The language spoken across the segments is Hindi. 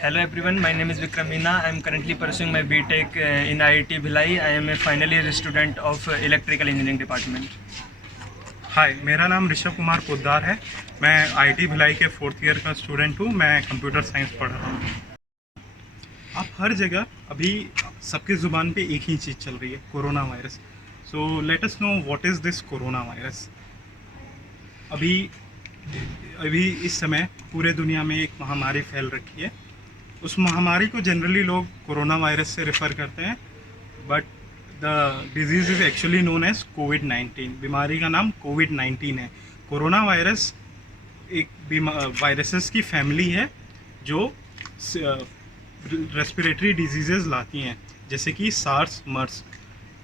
Hello everyone, my name is Vikram Meena. I am currently pursuing my BTech in IIT Bhilai. I am a final year student of Electrical Engineering Department. हाय, मेरा नाम ऋषभ कुमार पोद्दार है। मैं आईटी भिलाई के 4th ईयर का स्टूडेंट हूँ। मैं कंप्यूटर साइंस पढ़ रहा हूँ। आप हर जगह अभी सबके ज़ुबान पे एक ही चीज़ चल रही है, corona virus. So let us know what is this corona virus. अभी अभी इस समय पूरे दुनिया में एक महामारी फैल रखी है। उस महामारी को जनरली लोग कोरोना वायरस से रेफ़र करते हैं, but the disease is actually known as कोविड-19। बीमारी का नाम कोविड-19 है। कोरोना वायरस एक वायरसेस की फैमिली है जो रेस्पिरेटरी डिजीज़ेस लाती हैं, जैसे कि सार्स, मर्स।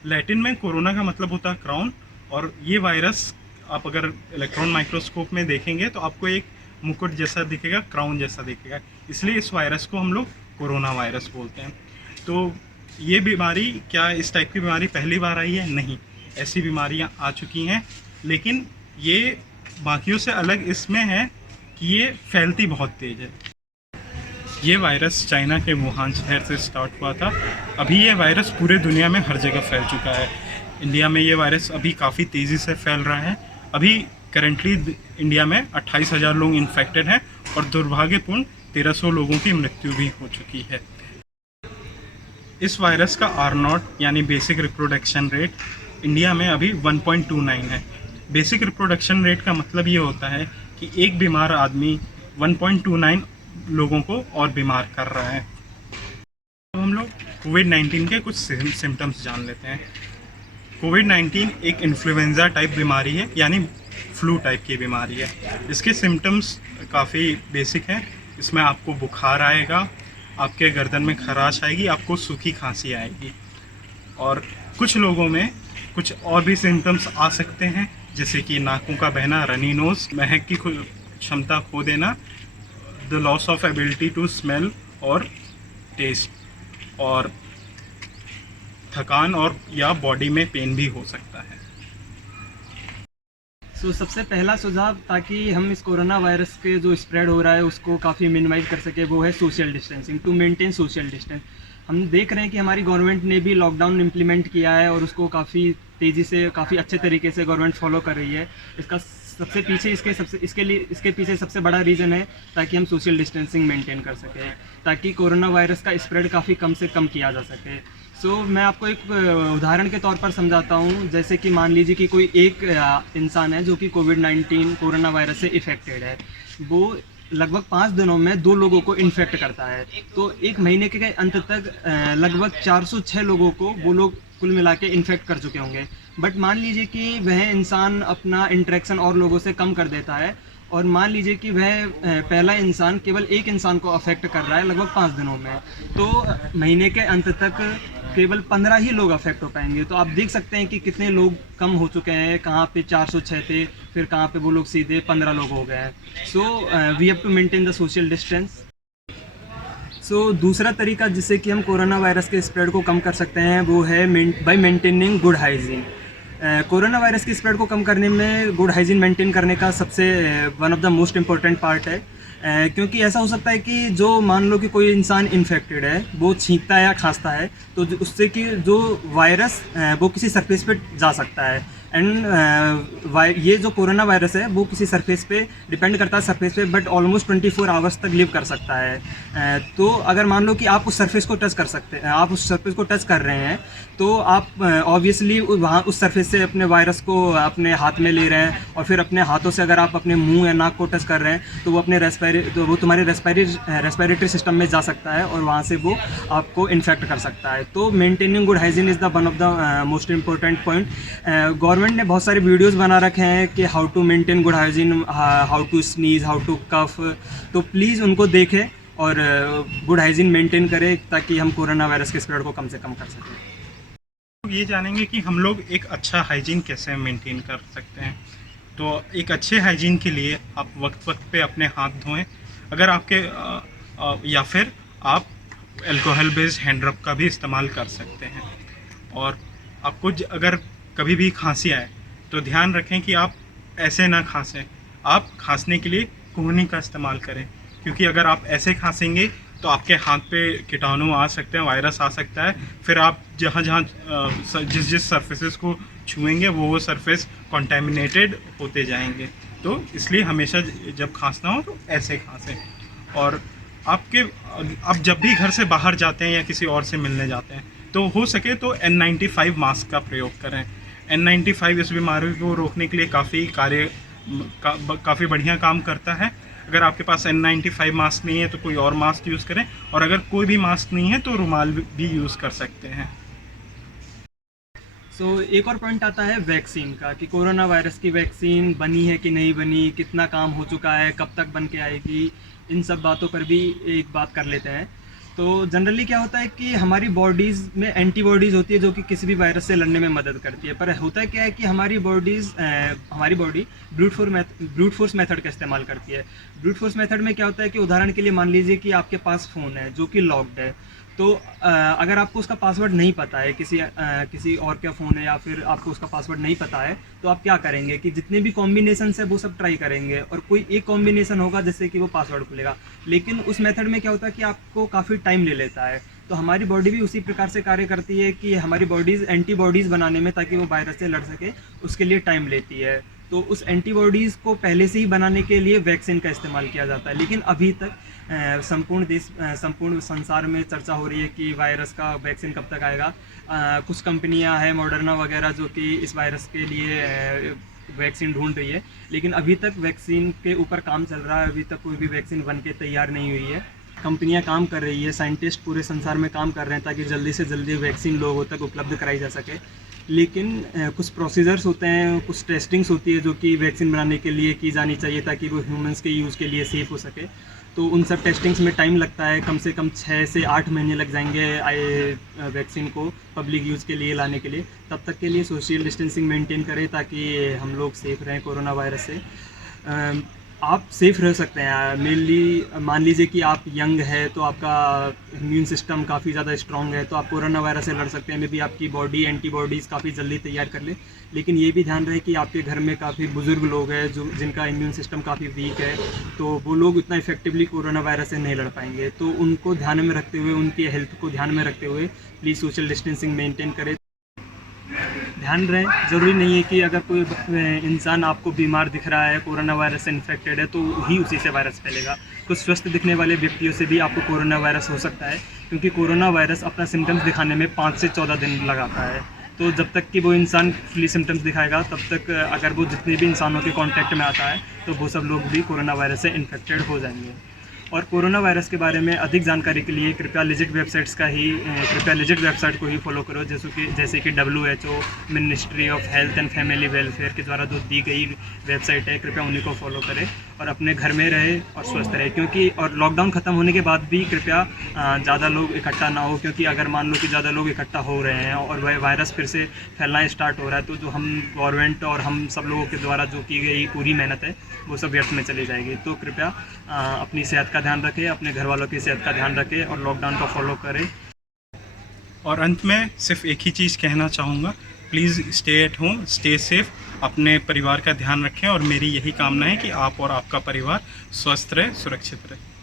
लैटिन में कोरोना का मतलब होता है क्राउन, और ये वायरस आप अगर इलेक्ट्रॉन माइक्रोस्कोप में देखेंगे तो आपको एक मुकुट जैसा दिखेगा, क्राउन जैसा दिखेगा। इसलिए इस वायरस को हम लोग कोरोना वायरस बोलते हैं। तो ये बीमारी, क्या इस टाइप की बीमारी पहली बार आई है? नहीं, ऐसी बीमारियां आ चुकी हैं, लेकिन ये बाकियों से अलग इसमें है कि ये फैलती बहुत तेज़ है। ये वायरस चाइना के वुहान शहर से स्टार्ट हुआ था। अभी ये वायरस पूरे दुनिया में हर जगह फैल चुका है। इंडिया में ये वायरस अभी काफ़ी तेज़ी से फैल रहा है। अभी करेंटली इंडिया में 28,000 लोग इन्फेक्टेड हैं और दुर्भाग्यपूर्ण 1300 लोगों की मृत्यु भी हो चुकी है। इस वायरस का R0 यानी बेसिक रिप्रोडक्शन रेट इंडिया में अभी 1.29 है। बेसिक रिप्रोडक्शन रेट का मतलब ये होता है कि एक बीमार आदमी 1.29 लोगों को और बीमार कर रहा है। अब हम लोग कोविड-19 के कुछ सिम्टम्स जान लेते हैं। कोविड-19 एक इन्फ्लुएंजा टाइप बीमारी है, यानी फ्लू टाइप की बीमारी है। इसके सिम्टम्स काफ़ी बेसिक हैं। इसमें आपको बुखार आएगा, आपके गर्दन में खराश आएगी, आपको सूखी खांसी आएगी, और कुछ लोगों में कुछ और भी सिम्टम्स आ सकते हैं, जैसे कि नाकों का बहना, रनी नोज, महक की क्षमता खो देना, the loss of ability to smell और टेस्ट, और थकान और या बॉडी में पेन भी हो सकता है। सबसे पहला सुझाव, ताकि हम इस कोरोना वायरस के जो स्प्रेड हो रहा है उसको काफ़ी मिनिमाइज कर सके, वो है social distancing. To maintain social distance, हम देख रहे हैं कि हमारी गवर्नमेंट ने भी लॉकडाउन इम्प्लीमेंट किया है और उसको काफ़ी तेज़ी से, काफ़ी अच्छे तरीके से गवर्नमेंट फॉलो कर रही है। इसका सबसे पीछे इसके पीछे सबसे बड़ा रीज़न है ताकि हम सोशल डिस्टेंसिंग मेंटेन कर सकें, ताकि कोरोना वायरस का स्प्रेड काफ़ी कम से कम किया जा सके। मैं आपको एक उदाहरण के तौर पर समझाता हूँ। जैसे कि मान लीजिए कि कोई एक इंसान है जो कि कोविड-19 कोरोना वायरस से इफ़ेक्टेड है। वो लगभग 5 दिनों में 2 लोगों को इन्फेक्ट करता है, तो 1 महीने के अंत तक लगभग 406 लोगों को वो लोग कुल मिला के इन्फेक्ट कर चुके होंगे। बट मान लीजिए कि वह इंसान अपना इंटरेक्शन और लोगों से कम कर देता है, और मान लीजिए कि वह पहला इंसान केवल एक इंसान को अफेक्ट कर रहा है लगभग 5 दिनों में, तो महीने के अंत तक केवल 15 ही लोग अफेक्ट हो पाएंगे। तो आप देख सकते हैं कि कितने लोग कम हो चुके हैं। कहाँ पे 406 थे, फिर कहाँ पे वो लोग सीधे 15 लोग हो गए हैं। We have to maintain the social distance. दूसरा तरीका जिससे कि हम कोरोना वायरस के स्प्रेड को कम कर सकते हैं वो है bye maintaining good hygiene. Corona virus की स्प्रेड को कम करने में गुड हाइजीन मेंटेन करने का सबसे one of the most important part है। क्योंकि ऐसा हो सकता है कि जो, मान लो कि कोई इंसान इन्फेक्टेड है, वो छींकता है या खांसता है, तो उससे कि जो वायरस वो किसी सरफेस पे जा सकता है। एंड ये जो कोरोना वायरस है वो किसी सरफेस पे डिपेंड करता है, सरफेस पे, बट ऑलमोस्ट 24 आवर्स तक लिव कर सकता है। तो अगर मान लो कि आप उस सरफेस को टच कर सकते हैं, आप उस सरफेस को टच कर रहे हैं, तो आप ऑब्वियसली वहाँ उस सरफेस से अपने वायरस को अपने हाथ में ले रहे हैं, और फिर अपने हाथों से अगर आप अपने मुंह या नाक को टच कर रहे हैं तो वो तुम्हारे रेस्पिरेटरी सिस्टम में जा सकता है और वहाँ से वो आपको इन्फेक्ट कर सकता है। तो maintaining good hygiene is the one of the most important point. Government ने बहुत सारे वीडियोस बना रखे हैं कि how to maintain good hygiene, how to sneeze, how to cough. तो प्लीज़ उनको देखें और गुड हाइजीन मेंटेन करें, ताकि हम कोरोना वायरस के स्प्रेड को कम से कम कर सकें। ये जानेंगे कि हम लोग एक अच्छा हाइजीन कैसे मेंटेन कर सकते हैं। तो एक अच्छे हाइजीन के लिए आप वक्त वक्त पे अपने हाथ धोएं। अगर आपके या फिर आप अल्कोहल बेस्ड हैंड रब का भी इस्तेमाल कर सकते हैं। और आपको अगर कभी भी खांसी आए तो ध्यान रखें कि आप ऐसे ना खांसें। आप खांसने के लिए कोहनी का इस्तेमाल करें, क्योंकि अगर आप ऐसे खांसेंगे तो आपके हाथ पे कीटाणु आ सकते हैं, वायरस आ सकता है। फिर आप जहाँ जहाँ जिस सरफेसेस को छुएंगे वो सरफेस कॉन्टेमिनेटेड होते जाएंगे। तो इसलिए हमेशा जब खांसना हो तो ऐसे खांसें। और आप जब भी घर से बाहर जाते हैं या किसी और से मिलने जाते हैं तो हो सके तो N95 मास्क का प्रयोग करें। N95 इस बीमारी को रोकने के लिए काफ़ी बढ़िया काम करता है। अगर आपके पास N95 मास्क नहीं है तो कोई और मास्क यूज़ करें, और अगर कोई भी मास्क नहीं है तो रुमाल भी यूज़ कर सकते हैं। एक और पॉइंट आता है वैक्सीन का, कि कोरोना वायरस की वैक्सीन बनी है कि नहीं बनी, कितना काम हो चुका है, कब तक बन के आएगी, इन सब बातों पर भी एक बात कर लेते हैं। तो जनरली क्या होता है कि हमारी बॉडीज़ में एंटीबॉडीज़ होती है जो कि किसी भी वायरस से लड़ने में मदद करती है। पर होता क्या है कि हमारी बॉडी ब्रूट फोर्स मेथड का इस्तेमाल करती है। ब्रूट फोर्स मेथड में क्या होता है कि उदाहरण के लिए मान लीजिए कि आपके पास फ़ोन है जो कि लॉक्ड है, तो अगर आपको उसका पासवर्ड नहीं पता है, किसी और का फ़ोन है या फिर आपको उसका पासवर्ड नहीं पता है, तो आप क्या करेंगे कि जितने भी कॉम्बिनेशन है वो सब ट्राई करेंगे और कोई एक कॉम्बिनेशन होगा जिससे कि वो पासवर्ड खुलेगा। लेकिन उस मेथड में क्या होता है कि आपको काफ़ी टाइम ले लेता है। तो हमारी बॉडी भी उसी प्रकार से कार्य करती है कि हमारी बॉडीज़ एंटीबॉडीज़ बनाने में, ताकि वो वायरस से लड़ सके, उसके लिए टाइम लेती है। तो उस एंटीबॉडीज़ को पहले से ही बनाने के लिए वैक्सीन का इस्तेमाल किया जाता है। लेकिन अभी तक संपूर्ण संसार में चर्चा हो रही है कि वायरस का वैक्सीन कब तक आएगा। कुछ कंपनियां हैं, मॉडर्ना वगैरह, जो कि इस वायरस के लिए वैक्सीन ढूंढ रही है, लेकिन अभी तक वैक्सीन के ऊपर काम चल रहा है। अभी तक कोई भी वैक्सीन बन के तैयार नहीं हुई है। कंपनियां काम कर रही है, साइंटिस्ट पूरे संसार में काम कर रहे हैं ताकि जल्दी से जल्दी वैक्सीन लोगों तक उपलब्ध कराई जा सके। लेकिन कुछ प्रोसीजर्स होते हैं, कुछ टेस्टिंग्स होती है जो कि वैक्सीन बनाने के लिए की जानी चाहिए ताकि वो ह्यूमंस के यूज़ के लिए सेफ़ हो सके। तो उन सब टेस्टिंग्स में टाइम लगता है, कम से कम 6 से 8 महीने लग जाएंगे वैक्सीन को पब्लिक यूज़ के लिए लाने के लिए। तब तक के लिए सोशल डिस्टेंसिंग मेंटेन करें ताकि हम लोग सेफ़ रहें कोरोना वायरस से। आप सेफ़ रह सकते हैं। मेनली मान लीजिए कि आप यंग है तो आपका इम्यून सिस्टम काफ़ी ज़्यादा स्ट्रॉन्ग है, तो आप कोरोना वायरस से लड़ सकते हैं। मे बी आपकी बॉडी एंटीबॉडीज़ काफ़ी जल्दी तैयार कर ले। लेकिन ये भी ध्यान रहे कि आपके घर में काफ़ी बुज़ुर्ग लोग हैं जिनका इम्यून सिस्टम काफ़ी वीक है, तो वो लोग इतना इफेक्टिवली कोरोना वायरस से नहीं लड़ पाएंगे। तो उनको ध्यान में रखते हुए, उनकी हेल्थ को ध्यान में रखते हुए प्लीज़ सोशल डिस्टेंसिंग मेंटेन करें। ध्यान रहे, ज़रूरी नहीं है कि अगर कोई इंसान आपको बीमार दिख रहा है, कोरोना वायरस से इन्फेक्टेड है, तो ही उसी से वायरस फैलेगा। कुछ स्वस्थ दिखने वाले व्यक्तियों से भी आपको कोरोना वायरस हो सकता है, क्योंकि कोरोना वायरस अपना सिम्टम्स दिखाने में 5 से 14 दिन लगाता है। तो जब तक कि वो इंसान फुली सिम्टम्स दिखाएगा, तब तक अगर वो जितने भी इंसानों के कॉन्टैक्ट में आता है तो वो सब लोग भी कोरोना वायरस से इन्फेक्टेड हो जाएंगे। और कोरोना वायरस के बारे में अधिक जानकारी के लिए कृपया लिजिट वेबसाइट को ही फॉलो करो, जैसे कि WHO, ministry of health and family welfare के द्वारा जो दी गई वेबसाइट है, कृपया उन्हीं को फॉलो करें और अपने घर में रहे और स्वस्थ रहे। क्योंकि और लॉकडाउन ख़त्म होने के बाद भी कृपया ज़्यादा लोग इकट्ठा ना हो, क्योंकि अगर मान लो कि ज़्यादा लोग इकट्ठा हो रहे हैं और वह वायरस फिर से फैलना स्टार्ट हो रहा है, तो जो हम गवर्नमेंट और हम सब लोगों के द्वारा जो की गई पूरी मेहनत है वो सब व्यर्थ में चली जाएगी। तो कृपया अपनी सेहत का ध्यान रखें, अपने घर वालों की सेहत का ध्यान रखें और लॉकडाउन को फॉलो करें। और अंत में सिर्फ एक ही चीज़ कहना चाहूँगा, please stay at home, stay safe, अपने परिवार का ध्यान रखें। और मेरी यही कामना है कि आप और आपका परिवार स्वस्थ रहे, सुरक्षित रहे।